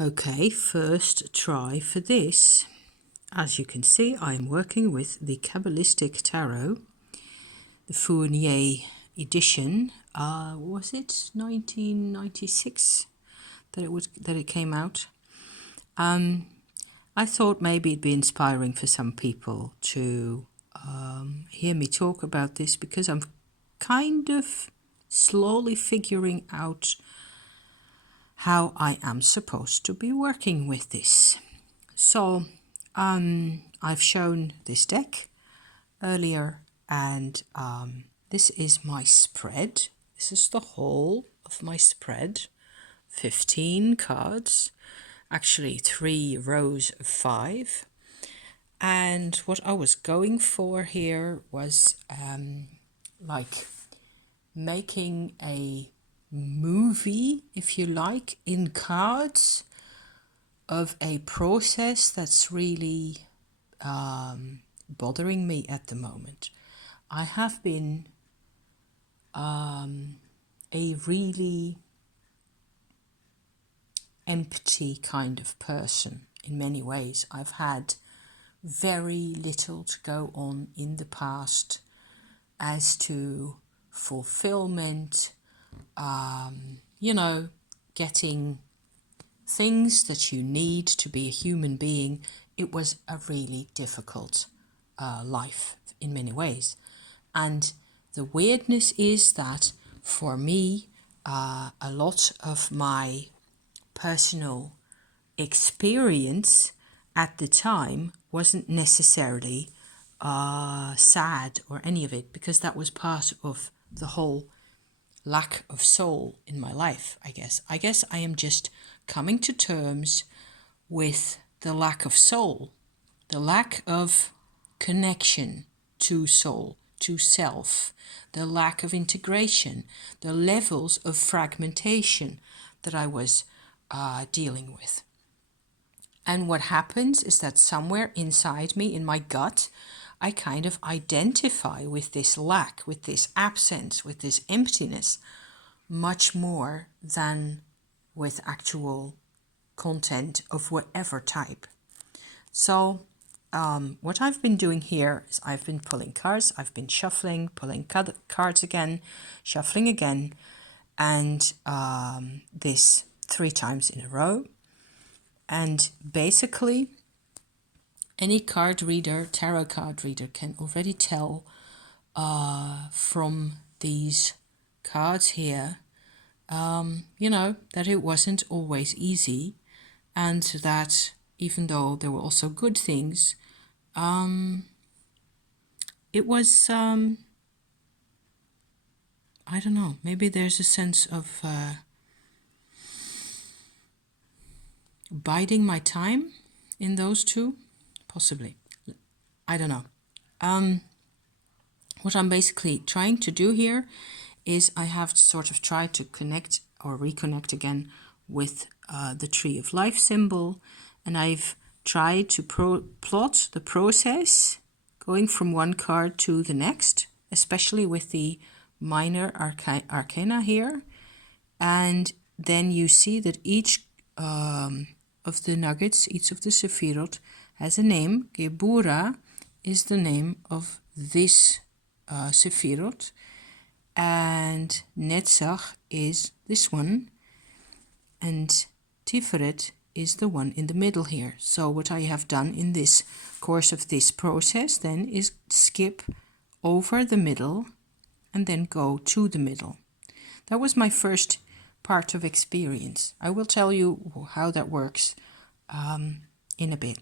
Okay, first try for this. As you can see, I'm working with the Cabalistic Tarot, the Fournier edition. Was it 1996 that it came out? I thought maybe it'd be inspiring for some people to hear me talk about this, because I'm kind of slowly figuring out how I am supposed to be working with this. So I've shown this deck earlier, and this is my spread. This is the whole of my spread. 15 cards, actually 3 rows of 5. And what I was going for here was like making a movie, if you like, in cards of a process that's really bothering me at the moment. I have been a really empty kind of person in many ways. I've had very little to go on in the past as to fulfillment, getting things that you need to be a human being. It was a really difficult life in many ways. And the weirdness is that for me, a lot of my personal experience at the time wasn't necessarily sad or any of it, because that was part of the whole lack of soul in my life, I guess. I guess I am just coming to terms with the lack of soul, the lack of connection to soul, to self, the lack of integration, the levels of fragmentation that I was dealing with. And what happens is that somewhere inside me, in my gut, I kind of identify with this lack, with this absence, with this emptiness, much more than with actual content of whatever type. So what I've been doing here is I've been pulling cards, I've been shuffling, pulling cards again, shuffling again, and this 3 times in a row. And basically, any card reader, tarot card reader, can already tell from these cards here, that it wasn't always easy, and that even though there were also good things, it was, I don't know, maybe there's a sense of biding my time in those two, possibly. I don't know. What I'm basically trying to do here is I have sort of tried to connect or reconnect again with the Tree of Life symbol, and I've tried to plot the process going from one card to the next, especially with the minor arcana here. And then you see that each of the nuggets, each of the Sephirot, has a name. Gebura is the name of this Sephirot, and Netzach is this one, and Tiferet is the one in the middle here. So what I have done in this course of this process then is skip over the middle and then go to the middle. That was my first part of experience. I will tell you how that works in a bit.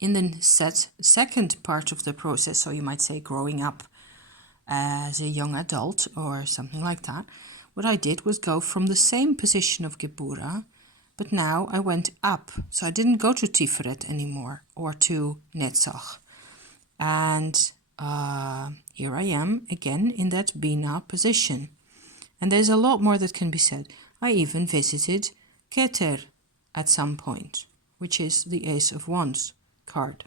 In the second part of the process, so you might say growing up as a young adult or something like that, what I did was go from the same position of Gebura, but now I went up. So I didn't go to Tiferet anymore or to Netzach. And here I am again in that Bina position. And there's a lot more that can be said. I even visited Keter at some point, which is the Ace of Wands card.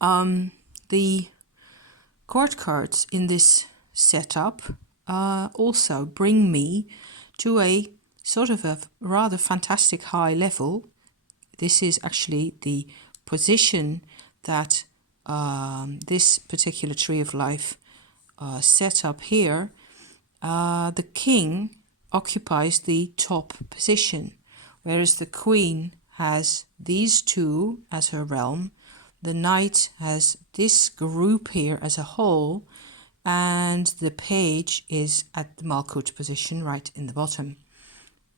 The court cards in this setup also bring me to a sort of a rather fantastic high level. This is actually the position that this particular tree of life set up here. The king occupies the top position, whereas the queen has these two as her realm. The knight has this group here as a whole, and the page is at the Malkut position right in the bottom,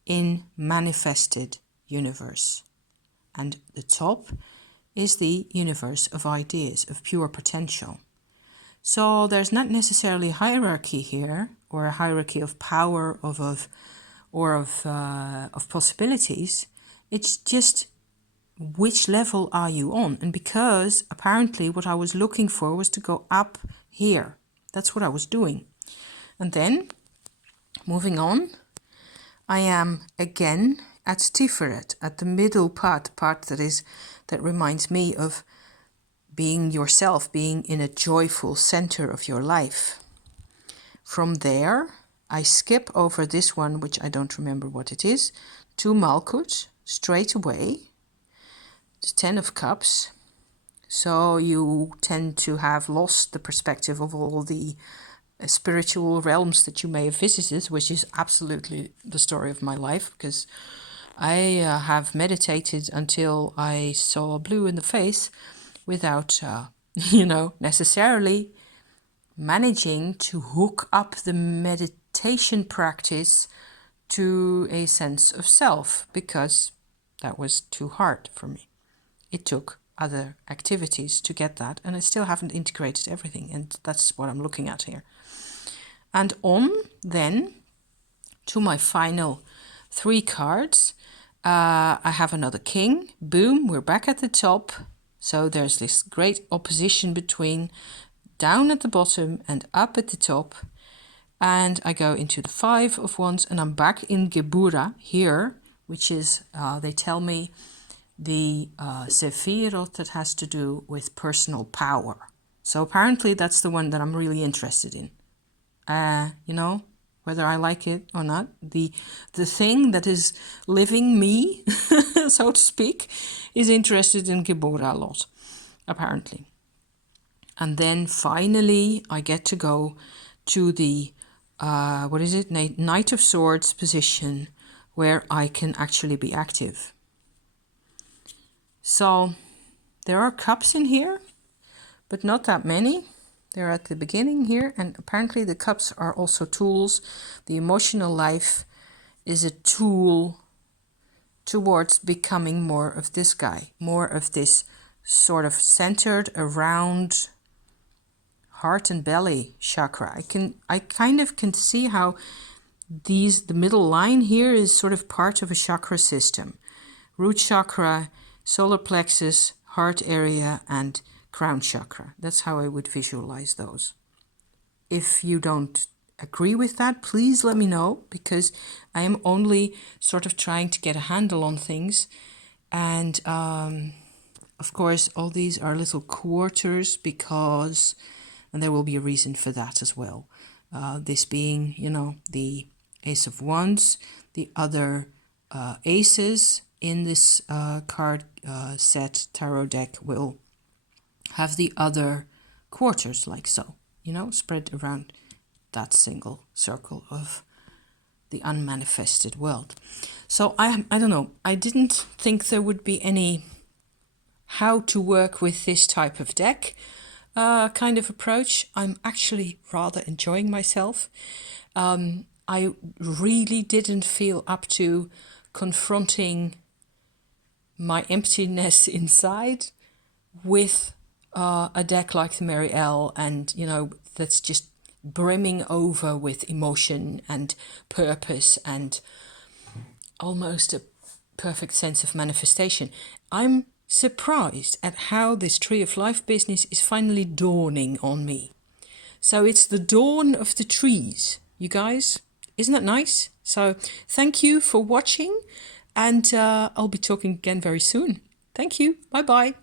in manifested universe. And the top is the universe of ideas, of pure potential. So there's not necessarily hierarchy here, or a hierarchy of power of possibilities. It's just which level are you on? And because apparently what I was looking for was to go up here. That's what I was doing. And then moving on, I am again at Tiferet, at the middle part that reminds me of being yourself, being in a joyful center of your life. From there, I skip over this one, which I don't remember what it is, to Malkut, straight away, the 10 of Cups. So you tend to have lost the perspective of all the spiritual realms that you may have visited, which is absolutely the story of my life, because I have meditated until I saw blue in the face without, necessarily managing to hook up the meditation practice to a sense of self, because that was too hard for me. It took other activities to get that, and I still haven't integrated everything, and that's what I'm looking at here. And on then to my final 3 cards, I have another king. Boom, we're back at the top. So there's this great opposition between down at the bottom and up at the top. And I go into the 5 of Wands, and I'm back in Gebura here, which is, they tell me, the Sephirot that has to do with personal power. So apparently that's the one that I'm really interested in. Whether I like it or not, the thing that is living me, so to speak, is interested in Gebura a lot, apparently. And then finally, I get to go to the, Knight of Swords position, where I can actually be active. So there are cups in here, but not that many. They're at the beginning here, and apparently the cups are also tools. The emotional life is a tool towards becoming more of this guy, more of this sort of centered around heart and belly chakra. I kind of can see how the middle line here is sort of part of a chakra system. Root chakra, solar plexus, heart area, and crown chakra. That's how I would visualize those. If you don't agree with that, please let me know, because I am only sort of trying to get a handle on things. And of course, all these are little quarters, because, and there will be a reason for that as well. This being, the Ace of Wands, the other aces in this card set tarot deck will have the other quarters like so, spread around that single circle of the unmanifested world. So I don't know, I didn't think there would be any how to work with this type of deck kind of approach. I'm actually rather enjoying myself. I really didn't feel up to confronting my emptiness inside with a deck like the Mary L, and that's just brimming over with emotion and purpose and almost a perfect sense of manifestation. I'm surprised at how this Tree of Life business is finally dawning on me. So it's the dawn of the trees, you guys. Isn't that nice? So thank you for watching, and I'll be talking again very soon. Thank you. Bye-bye.